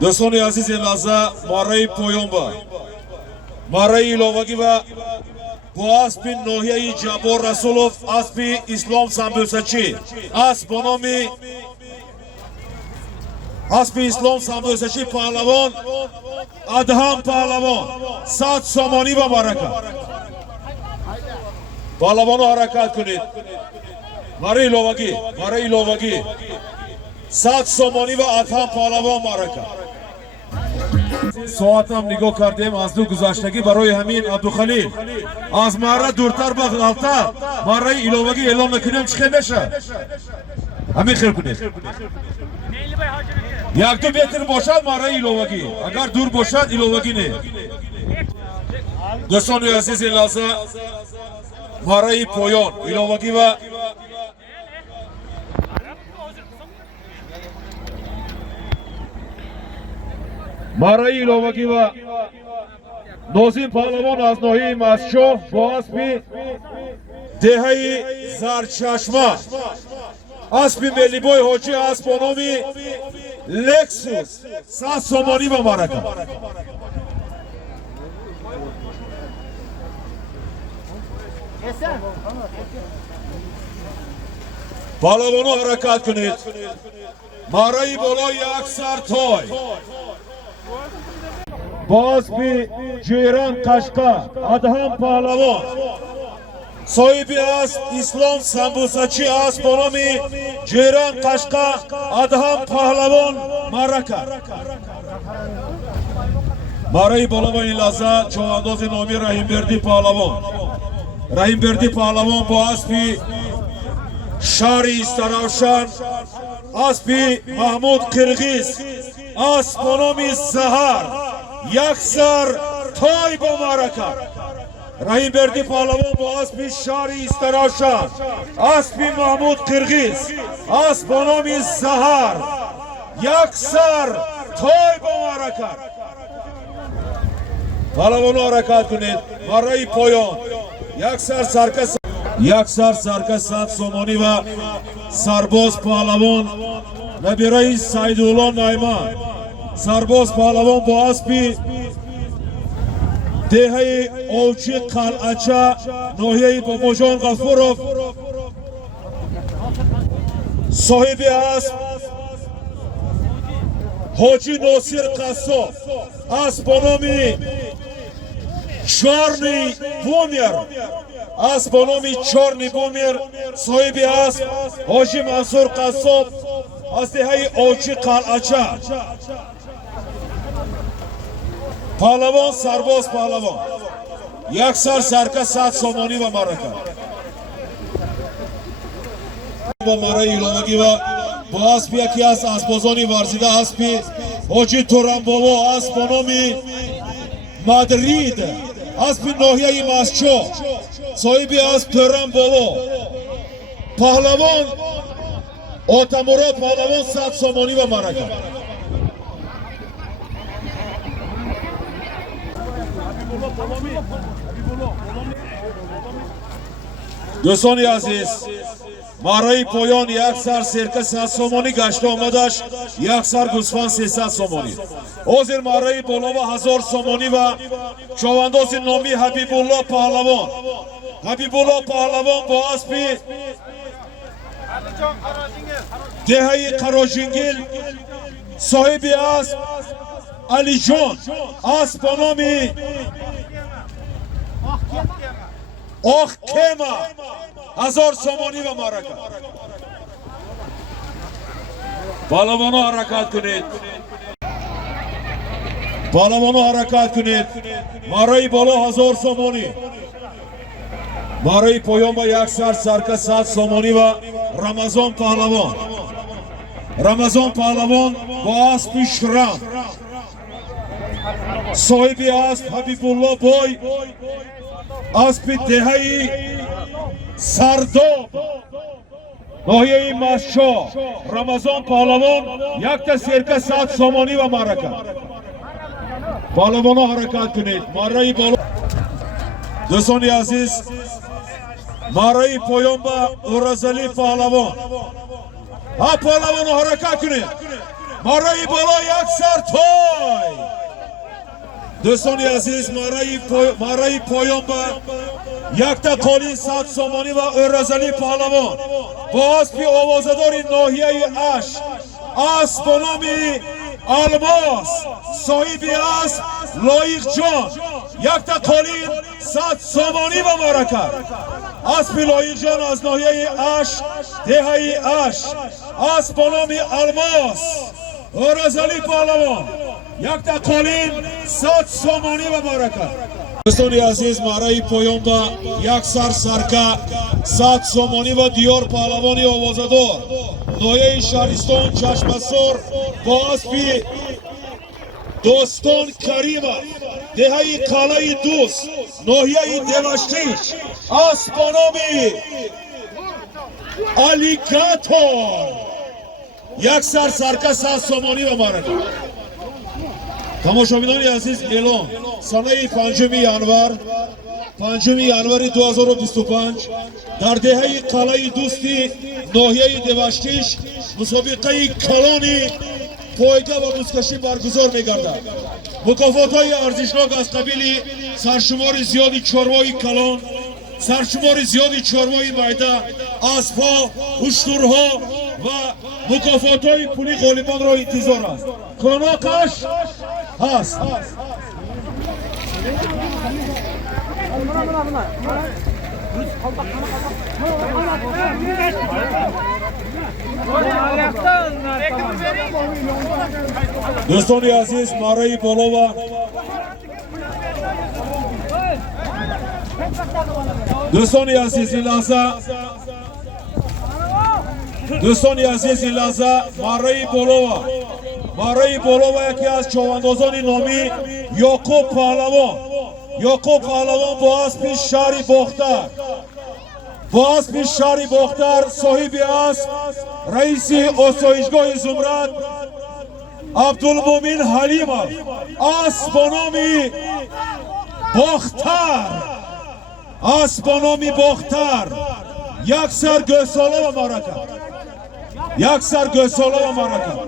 دوستان عزیز لحظه مارای پایان با مارای ایلوواگی و با اسب ناحیه جبار رسولوف اسب اسلام سمبوسچی اسب با نام اسب اسلام سمبوسچی پهلوان ادهم پهلوان 100 سامانی و معرکه پهلوانو حرکت کنید مارای ایلوواگی 100 سامانی و ادهم پهلوان معرکه ساعت هم نگاه کردیم از دو گذشتگی برای همین عبدالخلیل از ماره دورتر به غلطه ماره ایلوواگی اعلام نکنیم چه خیلی نشه همین خیل کنید یک دو متر باشد ماره ایلوواگی اگر دور باشد ایلوواگی نه دوستان عزیز لحظه ماره پایان ایلوواگی و مارای ایلوواگی و نوزین پهلوان از ناحیه مسجد با اسب دهه زرچشمه اسب ملی بوی حاجی اسب با نام لکسوس 100 سامانی و معرکه پهلوانو حرکت کنید مارای بالا یک سر تای باز بی جیران قشقه ادهم پهلوان صاحب اسب اسلام سمبوسچی اسب با نام جیران قشقه ادهم پهلوان معرکه مارای بالا و این لحظه چوانداز نامی رحیمبردی پهلوان با اسب شهر استراوشن اسب محمود قرغیز اسب با نام زهر یک سر تای با معرکه رحیمبردی پهلوان با اسب شهر استراوشن اسب محمود قرغیز اسب با نام زهر یک سر تای با معرکه پهلوانو حرکت کنید مارای پایان یک سر سرکس 100 سامانی و سرباز پهلوان نبیره سیدالله نایمان سرباز پهلوان با اسب دهه اوچی قلعچه ناحیه باباجان غفورов صاحب اسب حاجی ناصر قصاب اسب با نام چارنی بومیر اسب با نام چارنی بومیر صاحب اسب حاجی منصور قصاب از دهه اوچی قلعچه پهلوان سرباز پهلوان یک سر سرکه 100 سامانی و معرکه با مارای ایلوواگی و با اسب یکی از اسبازان ورزیده اسب حاجی تورنبابا اسب با نام مدرید اسب ناحیه مسجد صاحب اسب تورنبابا پهلوان آتمراد پهلوان 100 سامانی و معرکه دوستان عزیز مارای پایان یک سر سرکه 100 سامانی گشته آمدش یک سر گوسفند 300 سامانی حاضر مارای بالا و 1000 سامانی و چوانداز نامی حبیب الله پهلوان با اسب دهه قراجینگل صاحب اسب علی جان اسب با نام آخ کما 1000 سامانی و معرکه پهلوانو حرکت کنید مارای بالا 1000 سامانی مارای پایان با یک سر سرکه 100 سامانی و رمضان پهلوان با اسب شرم صاحب اسب حبیب الله بای اسب دهه سرداب ناحیه مسجد رمضان پهلوان یک تا سرکه 100 سامانی و معرکه پهلوانو حرکت کنید مارای بالا دوستان عزیز مارای پایان با اورازلی پهلوان. ها پهلوان حرکت کنید. مارای بالا یک سر توی. دوستان عزیز مارای پایان با یک تا قالی 100 سامانی و اورازلی پهلوان با اسب آوازدار ناحیه اش اسب به نام الماس صاحب اسب لایق جان یک تا قالی 100 سامانی به مارکت. اسب لایق جان از ناحیه اش دهه اش اسب به نام الماس اورازلی پهلوان یک تا قالی 100 سامانی به مارکت. دوستان عزیز مارای پایان با یک سر سرکه 100 سامانی و دیار پهلوانی آوازدار ناحیه شهرستان چشمسار با اسب دوستان کریمه دهه قلعه دوست ناحیه دمشقیش اسب به نام الیگاتور یک سر سرکه 100 سامانی و مارکت. تماشابینان عزیز اعلام سنه 5 январи 2025 در دهه قلعه دوستی ناحیه دمشقیش مسابقه کلانی پایگاه و بزکشی برگزار می‌گردد. مکافات‌های ارزشناک از قبیل سرشمار زیادی چاروای کلان، سرشمار زیادی چاروای میده، اسب‌ها، اشترها و مکافات‌های پولی غالبان را انتظار است. کاناقش هست. دوستان عزیز مارای بالا و دوستان عزیز این لحظه مارای بالا و یکی از چواندازان نامی یعقوب پهلوان با اسب شهر باختر صاحب اسب رئیس آسایشگاه زمرد عبدالمومن حلیمov اسب به نام باختر یک سر گوساله و مارکت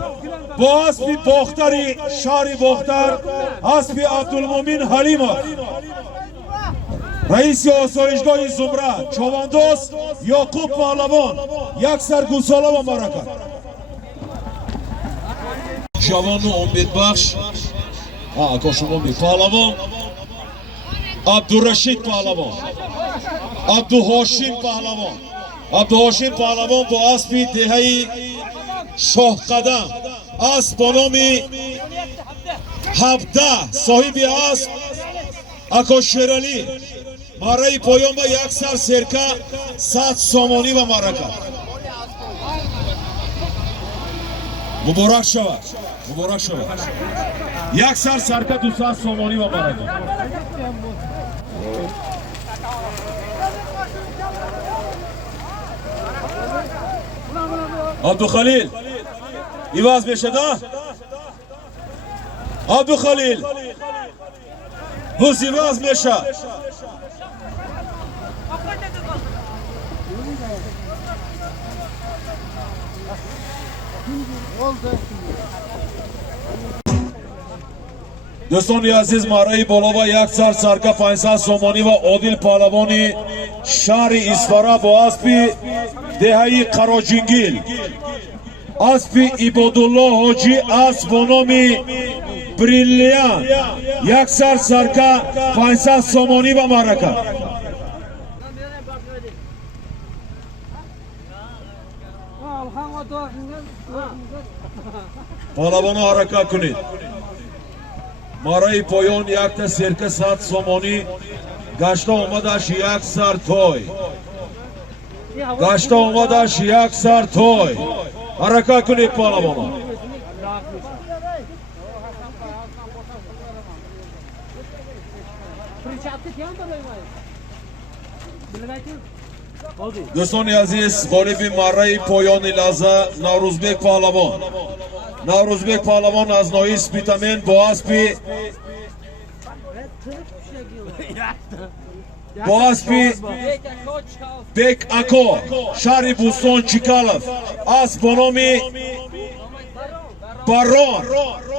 با اسب باختری شهر باختر اسب عبدالمومن حلیمov رئیس آسایشگاه زمرد چوانداز یعقوب پهلوان یک سر گوساله و مارکت. جوان و امیدبخش پهلوان عبدالرشید پهلوان عبدالهاشم پهلوان با اسب دهه شاه قدم اسب به نام 17 صاحب اسب اکا شیرالی مارای پایان با یک سر سرکه 100 سامانی و مارکت. مبارک شود یک سر سرکه 200 سامانی و مارکت. عبدالخلیل ایواز بشه ده عبدالخلیل بوز ایواز میشه. دوستان عزیز مارای بالا و یک سر سرکه 500 سامانی و عادل پهلوانی شهر اسفاره با اسب دهه قراجنگیل اسب عبادالله حاجی اسب به نام بریلیان یک سر سرکه 500 سامانی و مارکت. پهلوان حرکت کنید. مارای پایان یک تا سرکه 100 سامانی گشته آمدش یک سر توی حرکت کنید پهلوان. دوستان عزیز غالب مارای پایان لحظه نوروزبek پهلوان از ناحیه سپیتامن با اسب با اسبی بک اکو شهر بوستان چیکالف اسب با نام بارون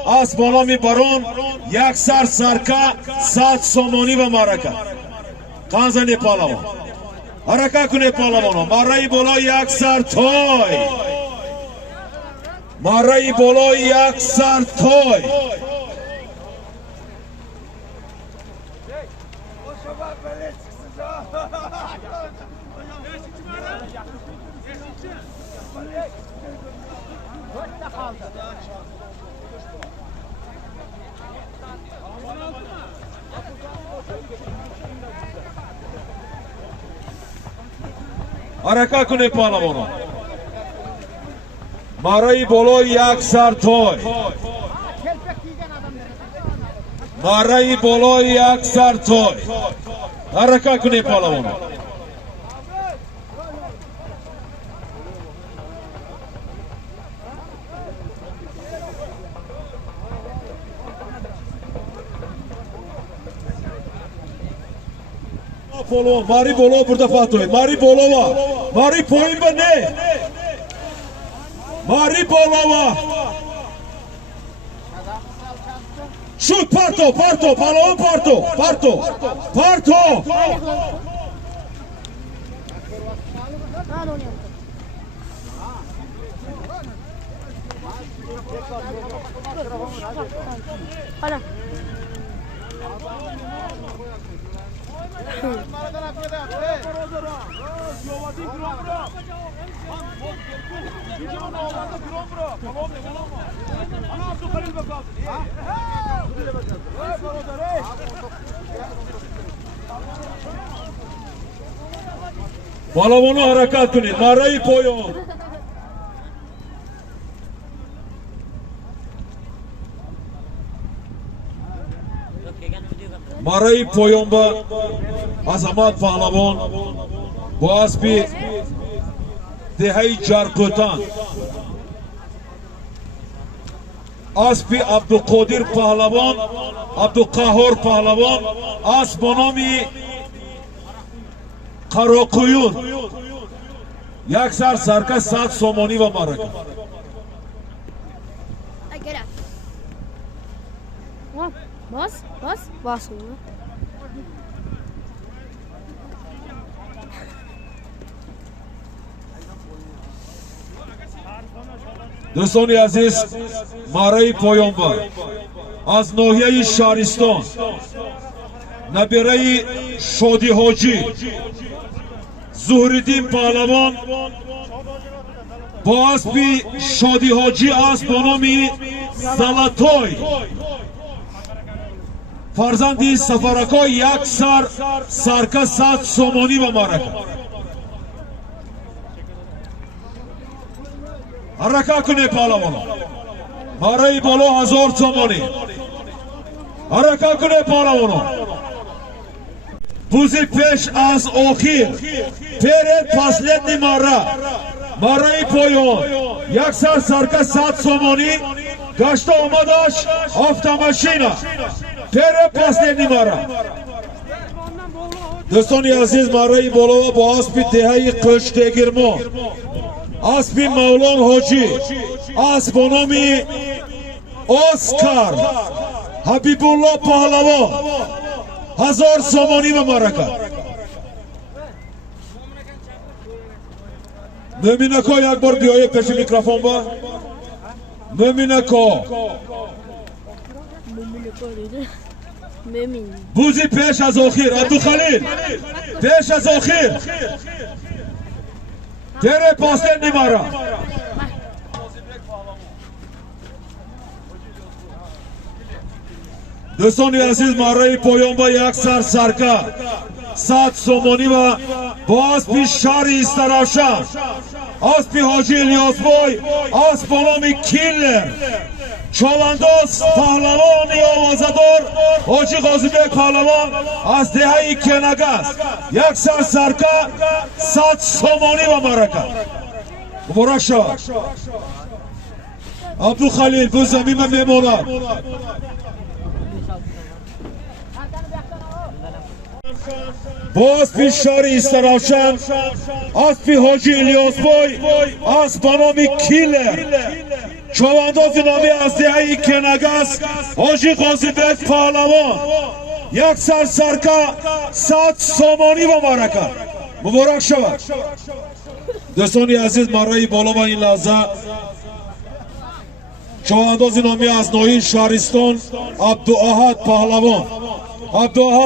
اسب با نام بارون یک سر سرکه 100 سومانی و مرکه قنزن پالوان حرکت کنه پالوان مارای بالا یک سر توی مارای بالا یک سر توی حرکت کنه پالوان مارای بالا یک سر توی مارای بالا یک سر توی حرکت کنه پالوان ماری بالا burada Fatoy ماری بالا va ماری پایین به نه ماری بالا va شوت پارتو پارتو پالوان پارتو پارتو پارتو Hola. پالوانو حرکت کنید مارای پایان مارای پایان با عظمت پهلوان با اسبی دهی جرقوتان اسبی عبدالقادر پهلوان عبدالقهار پهلوان اسب با نامی قراقویون یک سر سرکه 100 سومانی و مرکه باس دوستان عزیز مارای پایانبر از ناحیه شهرستان نبیره شادی حاجی زهرالدین پهلوان با اسب شادی حاجی است با نام زلاتوی فرزندی سفرکای یک سر سرکه 100 سومانی و مرکه حرکت کنه پهلوان مارای بالا 1000 سومانی حرکت کنه پهلوان بوزی پیش از آخر پرد پسلدنی مارای پایان یک سر سرکه 100 سومانی گشت آمدش автомашина پرد پسلدنی دوستان عزیز مارای بالا با اسب دهه قشتگیرمان اسب مولان حاجی اسب با نام اسکار حبیب الله پهلوان 1000 سومانی و مرکه مؤمنکا یک بار بیایید پیش میکروفون با مؤمنکا بوزی پیش از آخر عبدالخلیل پیش از آخر تره پاسل نمارا دوستان عزیز مارای پایان با یک سر سرکه 100 سومانی و با اسب شهر استراشن اسب حاجی الیاس بای اسب با نام کیلر چوانداز پهلوانی آوازدار حاجی قاضی بیگ پهلوان از دهه کنگس یک سر سرکه 100 سومانی و مرکه مبارک شد عبدالخلیل بو زمین میموند با اسب شهر استرافشان اسب حاجی الیاس بای اسب به نام کیلر چوانداز نامی از دهه کنگس حاجی قاضی بیگ پهلوان یک سرکه 100 سامانی و مبارکه مبارک شود. دوستان عزیز مرای بالا و این لحظه چوانداز نامی از ناحیه شهرستان عبداحد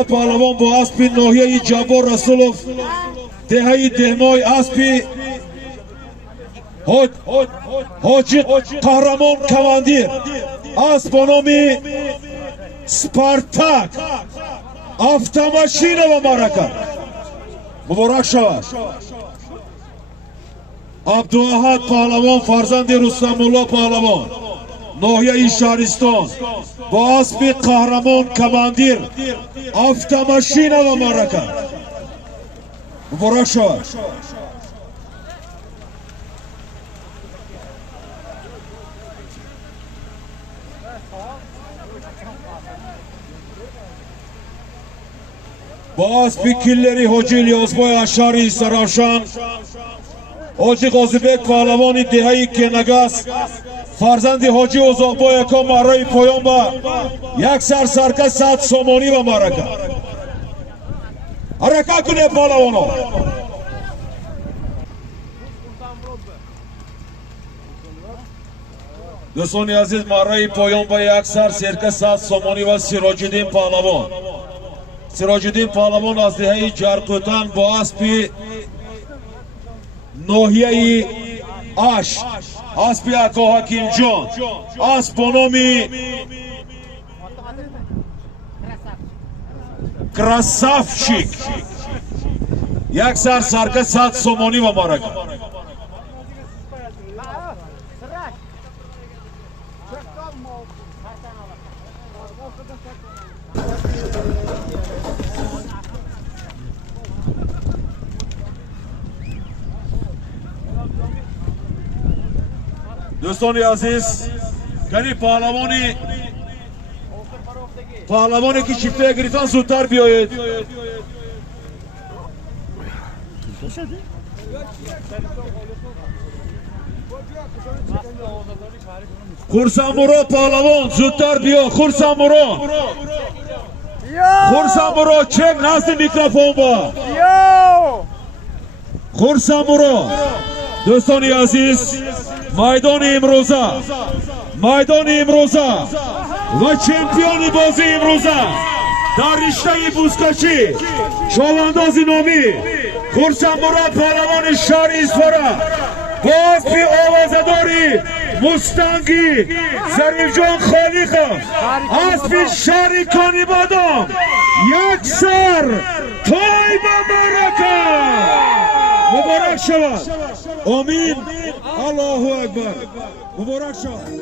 پهلوان با اسب ناحیه جبار رسولوف دهه دهمای اسب حاجی قهرمان کماندیر اسب با نام سپارتاک автомашин و مبارکه مبارک شود. عبداحد پهلوان فرزند رستم الله پهلوان ناحیه شهرستان با اسب قهرمان کماندیر автомашин و مبارکه مبارک شود. با اسب کیلری حاجی الیاس بای از شهر استرافشان حاجی قاضی بیگ پهلوان دهه کنگس فرزند حاجی اوزاقبای که مرای پایان با یک سرکه 100 سامانی و مبارکه حرکت کنه پهلوانو. دوستان عزیز مرای پایان با یک سرکه 100 سامانی و سراج‌الدین پهلوان از دهه جرقوتان با اسب ناحیه اش اسب اکا حکیم جان اسب با نام کراسافچیک یک سرکه 100 سامانی و مبارک. دوستان عزیز گری پهلوانی که شیفته گرفتن زودتر بیایید. خورسنبرو پهلوان زودتر بیا. خورسنبرو چک نزد میکروفون با خورسنبرو. دوستان عزیز میدان امروزه و چمپیون بازی امروزه در رشته بوزکشی چوانداز نامی خورسنبرو پهلوان شهر اصفهان با اسب آوازه‌داری مستنگی ظریف جان خالق اسب شهر کانیبادام یک سر تای مبارک شود. آمین الله اکبر. مبارک شود.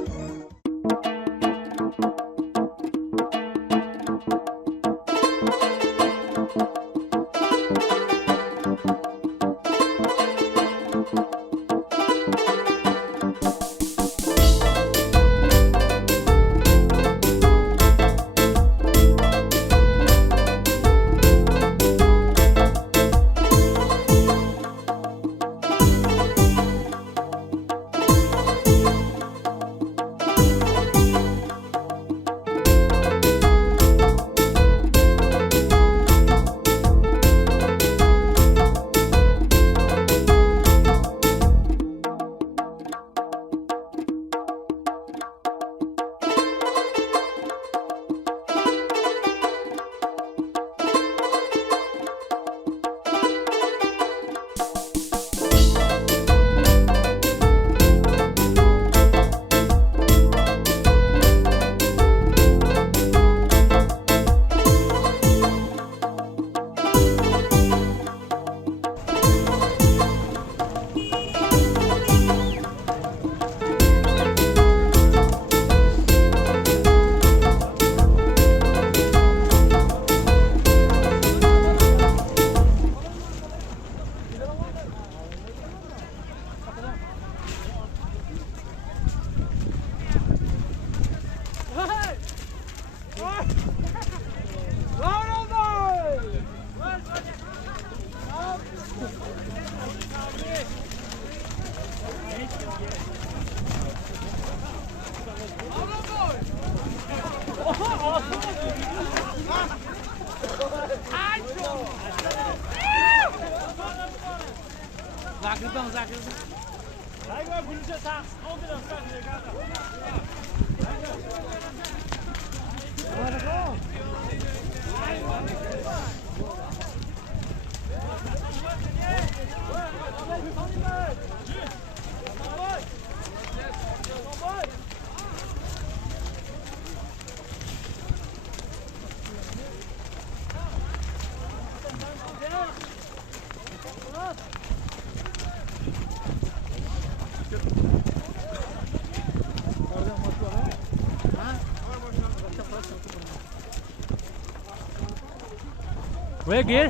Where gear?